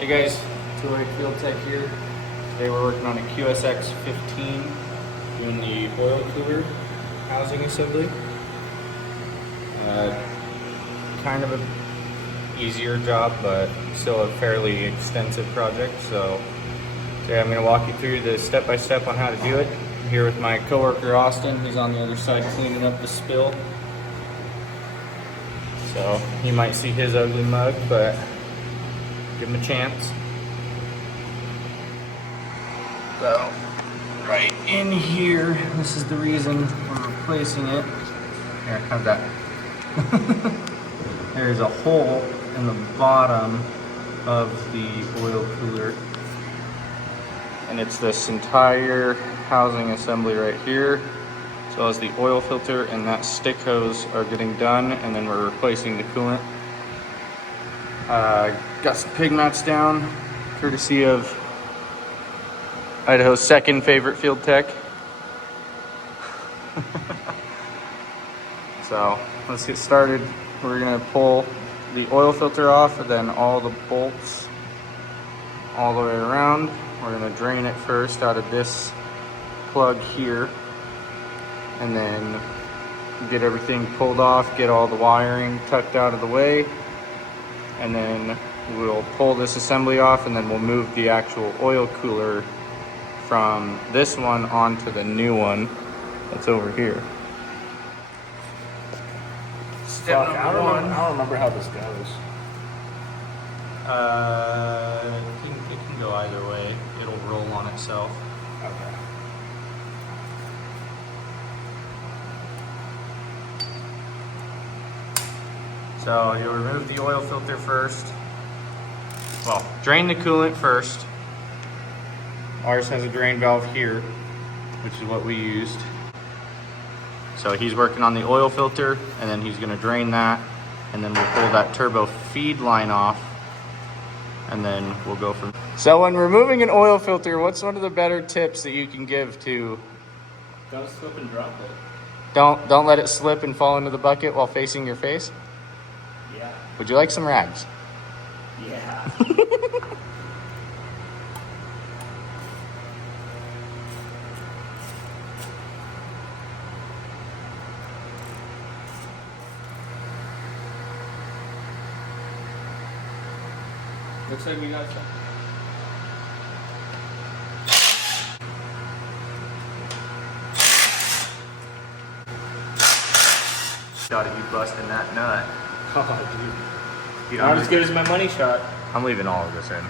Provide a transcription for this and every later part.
Hey guys, Troy Field Tech here. Today we're working on a QSX15, doing the oil cooler housing assembly. Kind of a easier job, but still a fairly extensive project. So today I'm going to walk you through the step-by-step on how to do it. I'm here with my coworker Austin. He's on the other side cleaning up the spill. So you might see his ugly mug, but give him a chance. So, right in here, this is the reason we're replacing it. Here, have that. There's a hole in the bottom of the oil cooler. And it's this entire housing assembly right here, as well as the oil filter and that stick hose are getting done, and then we're replacing the coolant. Got some pig mats down, courtesy of Idaho's second favorite field tech. So let's get started. We're gonna pull the oil filter off and then all the bolts all the way around. We're gonna drain it first out of this plug here, and then get everything pulled off, get all the wiring tucked out of the way, and then we'll pull this assembly off, and then we'll move the actual oil cooler from this one onto the new one that's over here. Step number one. I don't remember how this goes. It can go either way. It'll roll on itself. Okay. So you'll remove the oil filter first. Well, drain the coolant first. Ours has a drain valve here, which is what we used. So he's working on the oil filter, and then he's gonna drain that, and then we'll pull that turbo feed line off, and then we'll go from. So when removing an oil filter, what's one of the better tips that you can give to? Don't slip and drop it. Don't let it slip and fall into the bucket while facing your face? Yeah. Would you like some rags? Yeah. Looks like we got some. Gotta be busting that nut. Oh, dude. Dude, Not as good as my money shot. I'm leaving all of this in.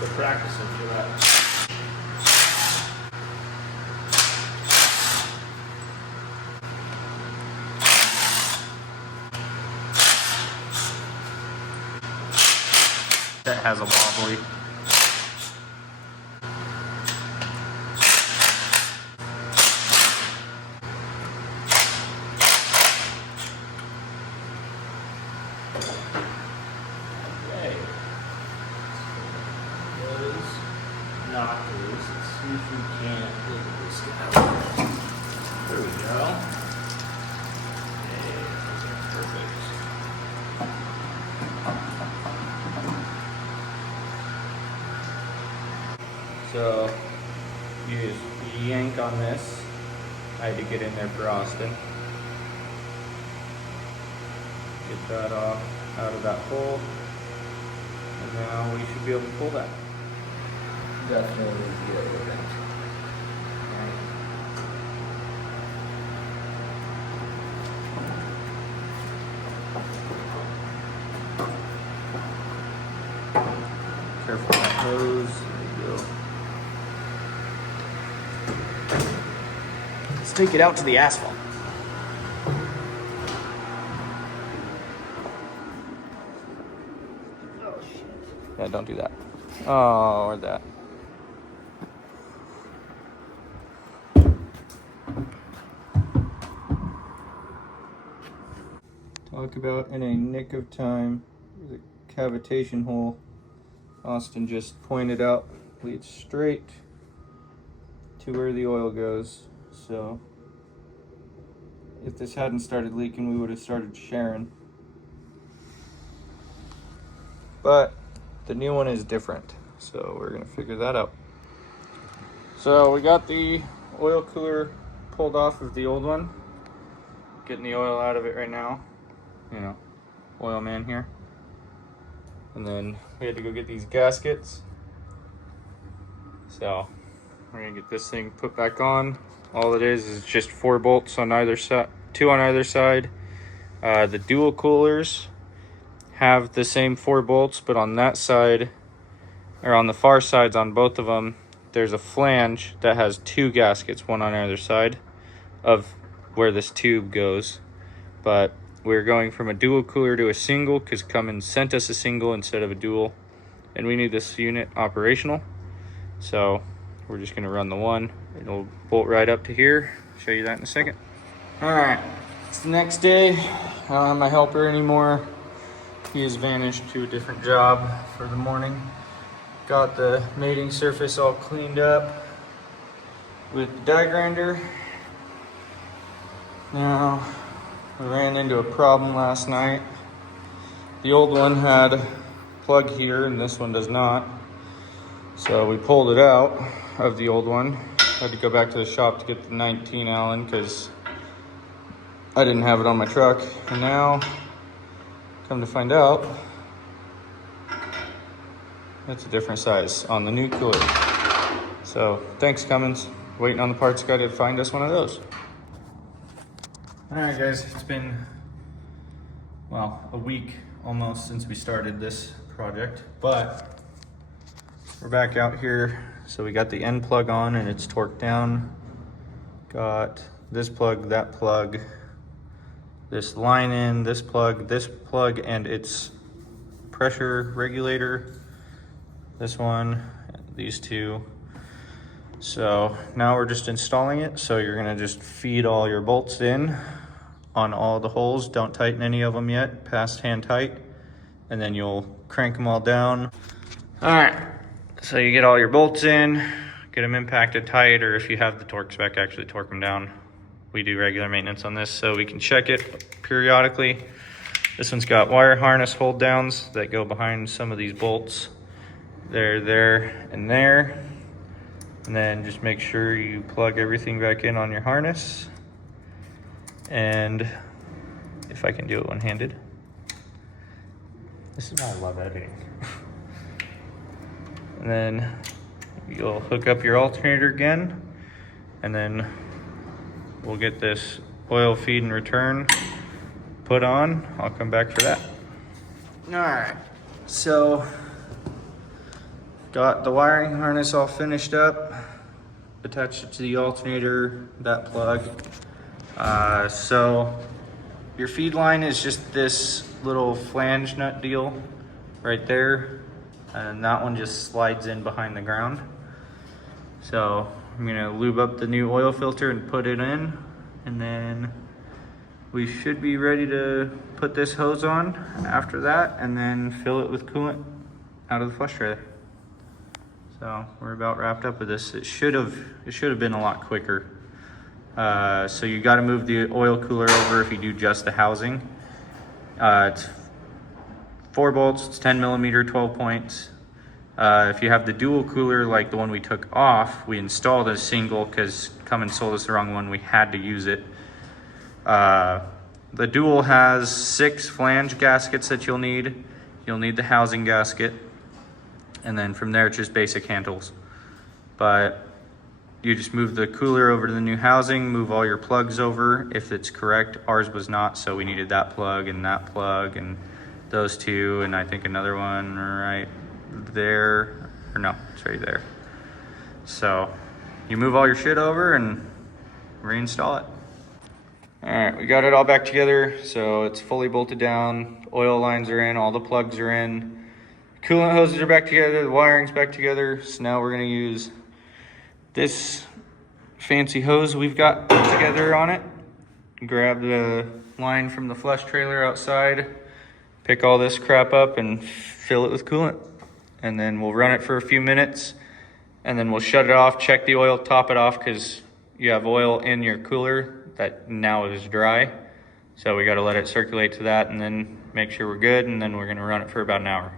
We're practicing for that. That has a wobbly. Okay. Those knockers. Let's see if we can get this guy. There we go. Okay, those are perfect. So you just yank on this. I had to get in there for Austin. Get that off out of that hole. And now we should be able to pull that. Definitely get it. Careful with that hose. There you go. Let's take it out to the asphalt. Oh shit. Yeah, don't do that. Oh, or that. Talk about in a nick of time. There's a cavitation hole Austin just pointed out leads straight to where the oil goes. So if this hadn't started leaking, we would have started sharing. But the new one is different, so we're gonna figure that out. So we got the oil cooler pulled off of the old one. Getting the oil out of it right now. You know, oil man here. And then we had to go get these gaskets. So we're gonna get this thing put back on. All it is just 4 bolts on either side, 2 on either side. The dual coolers have the same 4 bolts, but on that side, or on the far sides on both of them, there's a flange that has 2 gaskets, one on either side of where this tube goes. But we're going from a dual cooler to a single because Cummins sent us a single instead of a dual, and we need this unit operational. So we're just gonna run the one. It'll bolt right up to here. Show you that in a second. All right, it's the next day. I don't have my helper anymore. He has vanished to a different job for the morning. Got the mating surface all cleaned up with the die grinder. Now, we ran into a problem last night. The old one had a plug here and this one does not. So we pulled it out of the old one. Had to go back to the shop to get the 19 Allen because I didn't have it on my truck. And now, come to find out, that's a different size on the new cooler. So thanks, Cummins. Waiting on the parts guy to find us one of those. All right, guys, it's been, well, a week almost since we started this project, but we're back out here. So we got the end plug on and it's torqued down. Got this plug, that plug, this line in, this plug, and its pressure regulator. This one, these 2. So now we're just installing it. So you're gonna just feed all your bolts in on all the holes. Don't tighten any of them yet, past hand tight. And then you'll crank them all down. All right, so you get all your bolts in, get them impacted tight, or if you have the torque spec, actually torque them down. We do regular maintenance on this, so we can check it periodically. This one's got wire harness hold downs that go behind some of these bolts. They're there and there. And then just make sure you plug everything back in on your harness. And if I can do it one-handed. This is why I love editing. And then you'll hook up your alternator again, and then we'll get this oil feed and return put on. I'll come back for that. All right, so got the wiring harness all finished up, attached it to the alternator, that plug. So your feed line is just this little flange nut deal right there, and that one just slides in behind the ground. So I'm gonna lube up the new oil filter and put it in, and then we should be ready to put this hose on after that, and then fill it with coolant out of the flush trailer. So we're about wrapped up with this. It should have been a lot quicker. So you got to move the oil cooler over if you do just the housing. It's 4 bolts, it's 10 millimeter, 12 points. If you have the dual cooler like the one we took off, we installed a single because Cummins sold us the wrong one. We had to use it. The dual has 6 flange gaskets that you'll need. You'll need the housing gasket. And then from there, it's just basic handles. But you just move the cooler over to the new housing, move all your plugs over if it's correct. Ours was not, so we needed that plug and those 2, and I think another one right there. Or no, it's right there. So you move all your shit over and reinstall it. All right, we got it all back together. So it's fully bolted down. Oil lines are in, all the plugs are in. Coolant hoses are back together, the wiring's back together. So now we're gonna use this fancy hose we've got put together on it. Grab the line from the flush trailer outside, pick all this crap up and fill it with coolant. and then we'll run it for a few minutes, and then we'll shut it off, check the oil, top it off, because you have oil in your cooler that now is dry. So we got to let it circulate to that and then make sure we're good, and then we're going to run it for about an hour.